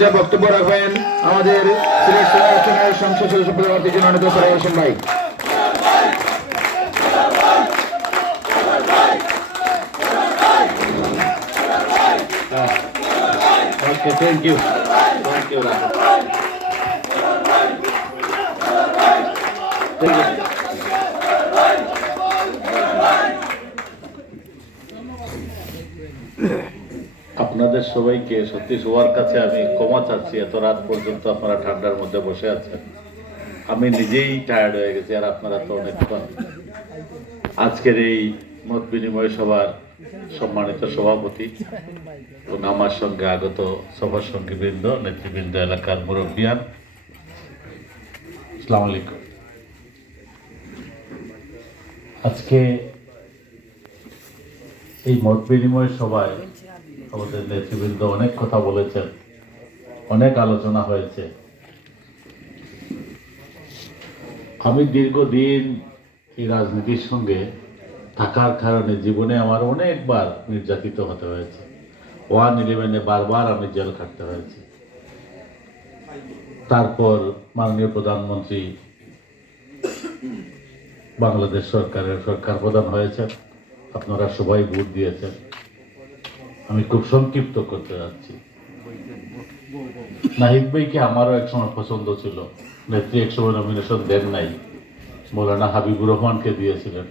বক্তব্য রাখবেন আমাদের সিলেট আসনের সংসদ সদস্য পদপ্রার্থী জননেতা সরোয়ার হোসেন ভাই। ওকে, থ্যাংক ইউ। আপনাদের সবাইকে সত্যি সবার কাছে আমি ক্ষমা চাচ্ছি, এত রাত পর্যন্ত আপনারা ঠান্ডার মধ্যে বসে আছেন। আমি নিজেই টায়ার্ড হয়ে গেছি, আর আপনারা তো অনেকক্ষণ। আজকের এই মত বিনিময় সভার সম্মানিত সভাপতি এবং আমার সঙ্গে আগত সভার সঙ্গীবৃন্দ, নেতৃবৃন্দ, এলাকার মুরব্বিয়ান, আসসালামু আলাইকুম। আজকে এই মত বিনিময় সভায় আমাদের নেতৃবৃন্দ অনেক কথা বলেছেন, অনেক আলোচনা হয়েছে। আমি দীর্ঘদিন এই রাজনীতির সঙ্গে থাকার কারণে জীবনে আমার অনেকবার নির্যাতিত হতে হয়েছে। 111-এ বারবার আমি জেল খাটতে হয়েছে। তারপর মাননীয় প্রধানমন্ত্রী বাংলাদেশ সরকারের সরকার প্রধান হয়েছেন, আপনারা সবাই ভোট দিয়েছেন। আমি খুব সংক্ষিপ্ত করতে যাচ্ছি। নাহিদ ভাইকে আমারও একসময় পছন্দ ছিল, নেত্রী একসময় নমিনেশন দেন নাই, মৌলানা হাবিবুর রহমানকে দিয়েছিলেন।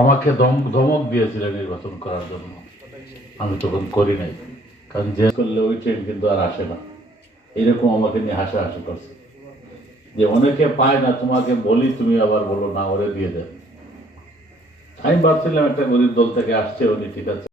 আমাকে ধমক দিয়েছিলেন নির্বাচন করার জন্য, আমি তখন করি নাই, কারণ যে করলে ওই ট্রেন কিন্তু আর আসে না। এরকম আমাকে নিয়ে হাসাহাসি করছে যে অনেকে পায় না, তোমাকে বলি তুমি আবার বলো না, ওরে দিয়ে দেন। আমি ভাবছিলাম একটা গরিব দল থেকে আসছে, উনি ঠিক আছে।